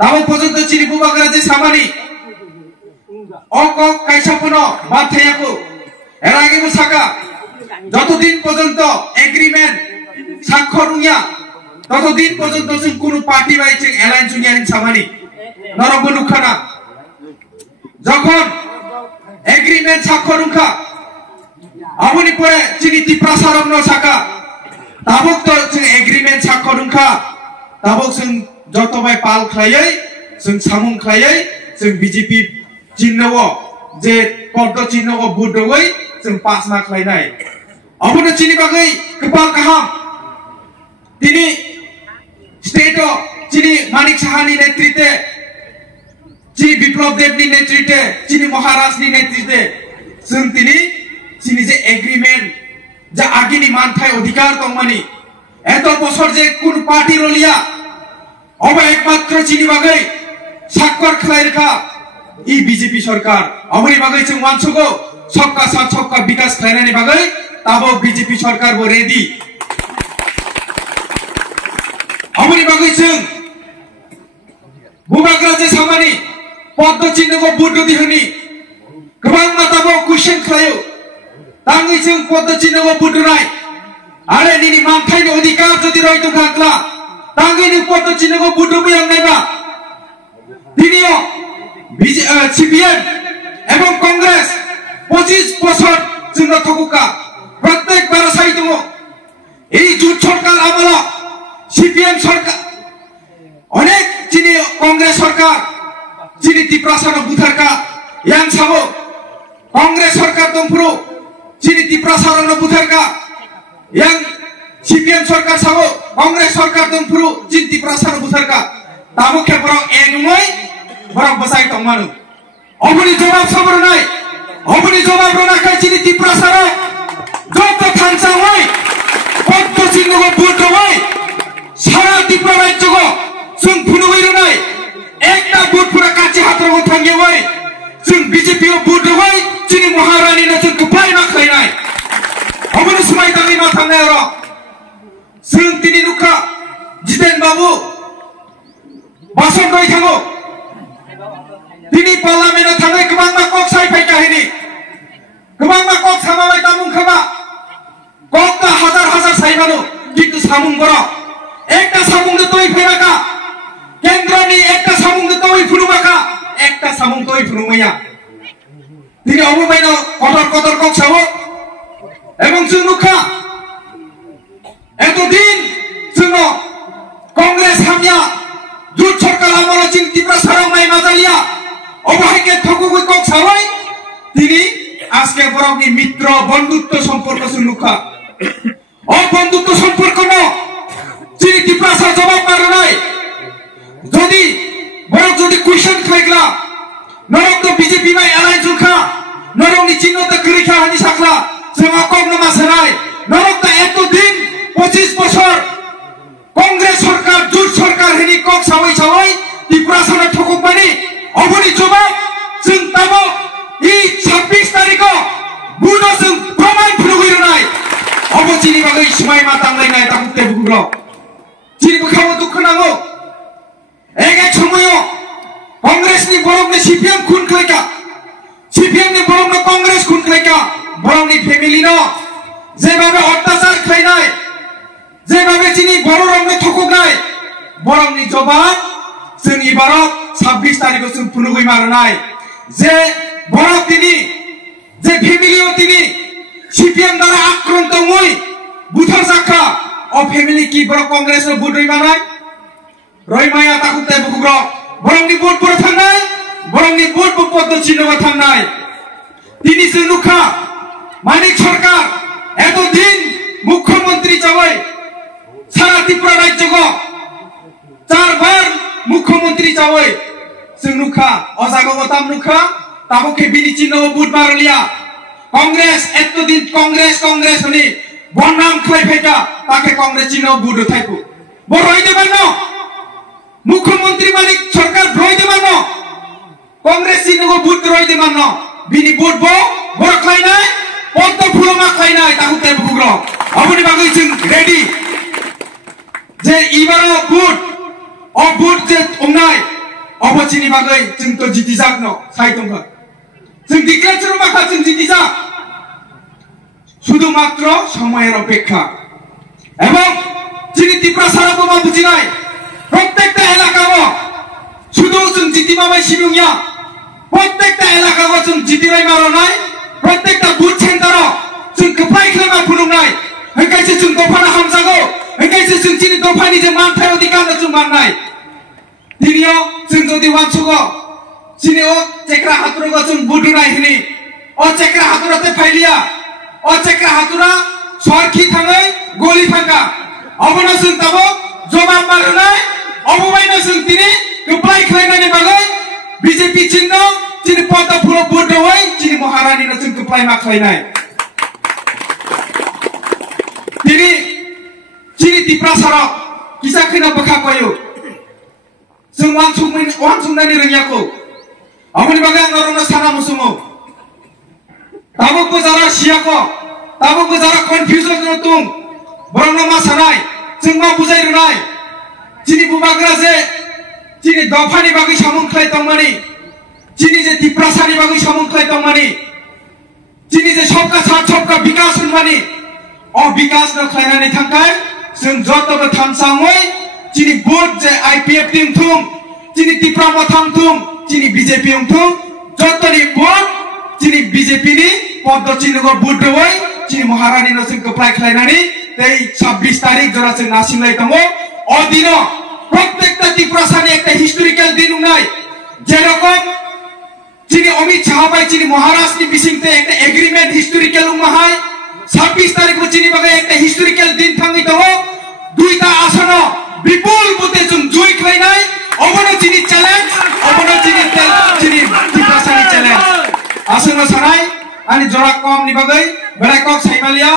তাও পর্যন্ত চিনি বুবাগরা যে সামানি অক কাইসাপুনো বাথায়াকো এর আগে সাকা যতদিন পর্যন্ত এগ্রিমেন্ট স্বাক্ষর উইয়া ততদিন পর্যন্ত जों কোন পার্টি বাইছে অ্যালায়েন্স উইয়া সামানি নরব লুখানা যখন এগ্রিমেন্ট স্বাক্ষর উখা আমনি পরে চিনি ত্রিপ্রাসারম ন সাকা তাবক তো जों एग्रीमेंट স্বাক্ষর উখা তাবক जों যতবাই পাল খাইयै जों সামুং খাইयै जों বিজেপি চিহ্নव যে পদ্ম চিহ্নव বুদयै जों পাস না খাইনাय আমনি চিনি বাগै गोबां गाहाम তিনি स्टेट চিনি মানিক সাহানি নেতৃত্বে চিনি বিপ্লব দেবনি নেতৃত্বে চিনি মহারাজনি নেতৃত্বে जों তিনি চিনি যে এগ্রিমেন্ট যা আগিনি মানথাই অধিকার দংমানি এত বছর যে কোন পার্টি রলিয়া अब एकमात्र চিনি বাগै স্বাক্ষর খাই রেখা ই বিজেপি সরকার আমনি বাগै जों मानसुगो सबका साथ सबका विकास खायनानि बागै ताबो बीजेपी सरकार बो रेडी আমনি বাগै जों बुबाग्रा जे सामानि पद्म चिन्हखौ बुट दिहोनि गोबां माताबो क्वेश्चन खायो तांगै जों पद्म चिन्हखौ बुटनाय आरो निनि मानथायनि अधिकार जदि रय दंखांब्ला तांगै नि पद्म चिन्हखौ बुटबो आंनायबा दिनियो सीपीएम एवं कांग्रेस 25 বছর जोंनो थकुका प्रत्येक बारासाई दङ এই জুট সরকার আমলা सीपीएम सरकार अनेक चिनी कांग्रेस सरकार चिनी ত্রিপ্রাসারম बुथारका यां साबो कांग्रेस सरकार दंफ्रु चिनी ত্রিপ্রাসারम बुथारका यां सीपीएम सरकार साबो कांग्रेस सरकार दंफ्रु चिनी ত্রিপ্রাসারम बुथारका ताबो खेबराव एनुमै बराव बसाय दंमानु अबनि जवाब साबरनाय अबनि जवाब रनाखाय चिनी ত্রিপ্রাসারম जत थानसावै पद्म चिन्हखौ बुटबै सारा त्रिपुरा राज्यखौ जों फुनुबैरनाय एकटा बुटफोरा काची हात्राव थांगेवै जों बीजेपीआव बुटबै चिनी महारानीनो जों गोबाय नाख्लायनाय अबनि समाय दानि मा थांनाय र जों दिनै नुखा जितेन बाबु बासन गय थाङो दिनै पार्लामेन्टआव थांनाय गोबां माकक सायफाय काहिनी गोबां माकक सामाबाय दामुं खामा कतटा हाजार हाजार सायबानो किन्तु सामुं बर एकटा सामुं तोय फैराका केन्द्रनि एकटा सामुं तोय फुनुबाका एकटा सामुं तोय फुनुमैया दिनै अबबायनो कदर कदर कक सावो एवं जों नुखा एतदिन जोंनो कांग्रेस हामिया जुट सरकार आमला चिन ত্রিপ্রাসারম माइ माजालिया अबहायके थकुगै कक सावै दिनै आजके बरंनि मित्र बंधुत्व सम्पर्क जों नुखा बंधुत्व सम्पर्क न चिनी ত্রিপ্রাসার जवाब मारनाय जदि बरं जदि क्वेश्चन खायग्ला नरक तो बीजेपी माइ एलायन्स जुखा नरकनि चिन्ह त गैखा हानि साखला जों अकम नमा सनाय नरक त एतदिन 25 বছর कांग्रेस सरकार जुट सरकार हेनि कक सावै सावै ত্রিপ্রাসারম थकुकमानि अबनि जवाब जों ताबो इ 26 तारिखआव बुनो जों प्रमाण फुनुगैरनाय अब चिनी बागै समाय मा तांलायनाय ताकुते बुग्र चिनी बखाव दुख नांगौ एक समयो कांग्रेसनि बरंनि सीपीएम खुन खायका सीपीएम नि बरंनि कांग्रेस खुन खायका बरंनि फेमिलि न जेबाबे अत्याचार खायनाय जेबाबे चिनी बर रंनो थकुगनाय बरंनि जवाब जों इबाराव 26 तारिखआव जों फुनुगै मारनाय जे बरं तिनि जे फेमिलियाव तिनि सीपीएम द्वारा आक्राন্ত হই বুথার জাকা ও ফ্যামিলি কি বড় কংগ্রেসের বুটই মানায় রইমায়া তাকুতে বুগ্র বরংনি বুট পরে থাংনায় বরংনি বুট পদ্ম চিহ্ন থাংনায় তিনি যে নুখা মানিক সরকার এতদিন মুখ্যমন্ত্রী চাওয়াই সারা ত্রিপুরা রাজ্যকে 4 বার মুখ্যমন্ত্রী চাওয়াই जों नुखा अजागताम नुखा ताबोके बिनि चिन्ह बुट मारलिया कांग्रेस एतदिन कांग्रेस कांग्रेस हनि बनाम खायफायका ताके कांग्रेस चिन्ह बुट थाइकु बरय देबानो मुख्यमंत्री मानिक सरकार रय देबानो कांग्रेस चिन्ह बुट रय देबानो बिनि बुट बो बर खायनाय पद्म फुलमा खायनाय ताकुते बुग्र अबनि बागै जों रेडी जे इबारो बुट जे चिनी बागै जों तो जितिजाक न साइ दङ जों डिक्लेयार माखा जों जितिजाक শুধুমাত্র সময়ের অপেক্ষা এবং যিনি ত্রিপুরা সারাবো বুঝিনাই প্রত্যেকটা এলাকাও শুধু जों জিতিমাবাই সিবুংয়া প্রত্যেকটা এলাকাও जों জিতিবাই মারনাই প্রত্যেকটা বুথ সেন্টারও जों गोबाय खालामा फुलुंनाय हैकायसे जों दफाना हामजागौ हैकायसे जों जिनि दफानि जे मानथाय अधिकार जों माननाय दिनियो जों जदि वानसुगो जिनि ओ चेक्रा हातुरगो जों बुदुनाय हिनि ओ चेक्रा हातुराते फाइलिया ओ चेक्रा हातुरा सरखि थाङै गलि थांगा अबनो जों ताबो जवाब मारनाय अबबायनो जों दिनि गोबाय खालायनायनि बागै बीजेपी चिन्ह जिनि पद फुलो बुदुवै जिनि महारानीनो जों गोबाय मा खालायनाय दिनि जिनि त्रिपुरा साराव किसा खैना बखा कयो जों वानसुंनायनि रोङियाखौ अबनि बागै आं नरनो साना मुसुमो ताबो गोजारा सियाको ताबो गोजारा कन्फ्यूजन दं बरंनो मा सानाय जों मा बुजाय रोनाय जिनि बुबाग्रा जे जिनि दफानि बागै सामुं खाय दंमानि जिनि जे त्रिपुरा सानि बागै सामुं खाय दंमानि जिनि जे सबका साथ सबका विकास होनमानि अ विकास न खायनानै थांखाय जों जतबो थामसाङै जिनि बुथ जे आईपीएफ टीम थुम जिनि त्रिपुरा मथाम थुम जिनि बीजेपी थुम जतनि बुथ जिनि बीजेपी नि पद्धतिनो बुद्धवै जिनि महारानी नो जों गोप्लाय खालायनानै दै 26 तारिख जरा जों नासिमलाय दङ अदिनो प्रत्येकटा त्रिपुरा सानि एकटा हिस्टोरिकल दिन उनाय जेरकम जिनि अमित शाह बाय जिनि महाराष्ट्रनि बिसिंते एकटा एग्रीमेंट हिस्टोरिकल उमाहाय 26 तारिख को जिनि बागै एकटा हिस्टोरिकल दिन थाङै दङ दुईटा आसन विपुल बुते जों जय खालायनाय अबनो जिनि च्यालेन्ज अबनो जिनि त्रिपुरा सानि च्यालेन्ज आसन सानाय आनि जरा कम नि बागै बेरायकक साइमालिया